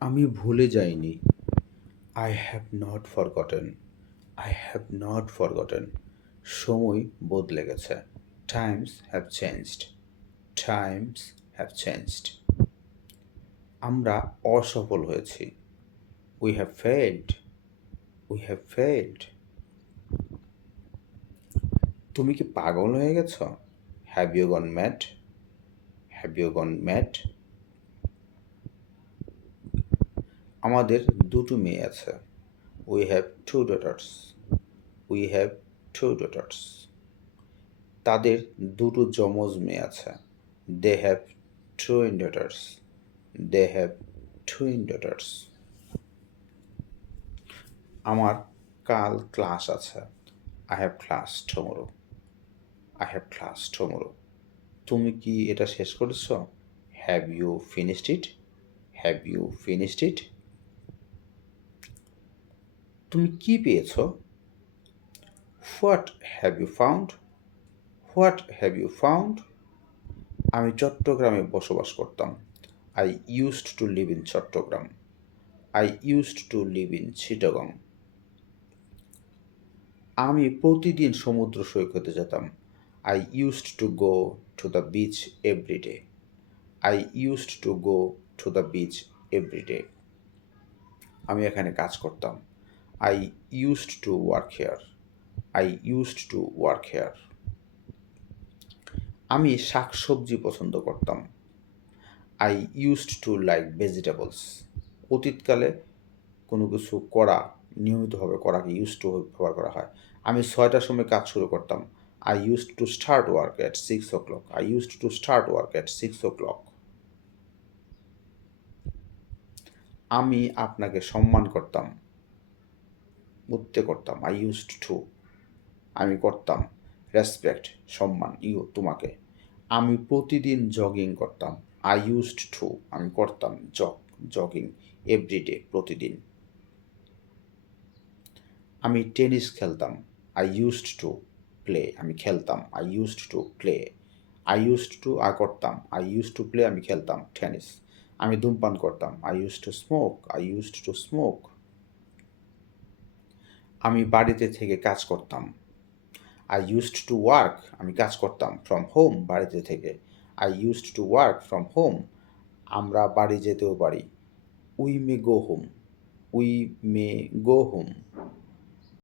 আমি ভুলে যাইনি। I have not forgotten I have not forgotten সময় বদলে গেছে। Times have changed times have changed আমরা অসফল হয়েছি। We have failed we have failed তুমি কি পাগল হয়ে গেছ? Have you gone mad have you gone mad আমাদের দুটো মেয়ে আছে। We have two daughters we have two daughters তাদের দুটো যমজ মেয়ে আছে। They have twin daughters they have twin daughters আমার কাল ক্লাস আছে। I have class tomorrow I have class tomorrow তুমি কি এটা শেষ করেছ? Have you finished it have you finished it তুমি কি পেয়েছ? What have you found what have you found আমি চট্টগ্রামে বসবাস করতাম। I used to live in Chattogram. I used to live in Chittagong আমি প্রতিদিন সমুদ্র সৈকতে যেতাম। I used to go to the beach every day I used to go to the beach every day আমি এখানে কাজ করতাম। I used to work here I used to work here আমি শাক সবজি পছন্দ করতাম। I used to like vegetables অতীতকালে কোনো কিছু করা, নিয়মিতভাবে করাকে ইউজ টু ব্যবহার করা হয়। আমি ছয়টার সময় কাজ শুরু করতাম। I use to start work at six o'clock I use to start work at six o'clock আমি আপনাকে সম্মান করতাম। উত্তে করতাম আই ইউজড টু আমি করতাম। রেসপেক্ট সম্মান ইউ তোমাকে। আমি প্রতিদিন জগিং করতাম। আই ইউজড টু আমি করতাম জগ জগিং এভরিডে প্রতিদিন। আমি টেনিস খেলতাম। আই ইউজড টু প্লে আমি খেলতাম। I used to play I used to uh, করতাম। আই ইউজ টু প্লে আমি খেলতাম টেনিস আমি ধূমপান করতাম। I use to smoke I used to smoke আমি বাড়িতে থেকে কাজ করতাম। আই ইউজড টু ওয়ার্ক আমি কাজ করতাম ফ্রম হোম বাড়িতে থেকে। I used to work from home আমরা বাড়ি যেতেও পারি। We may go home we may go home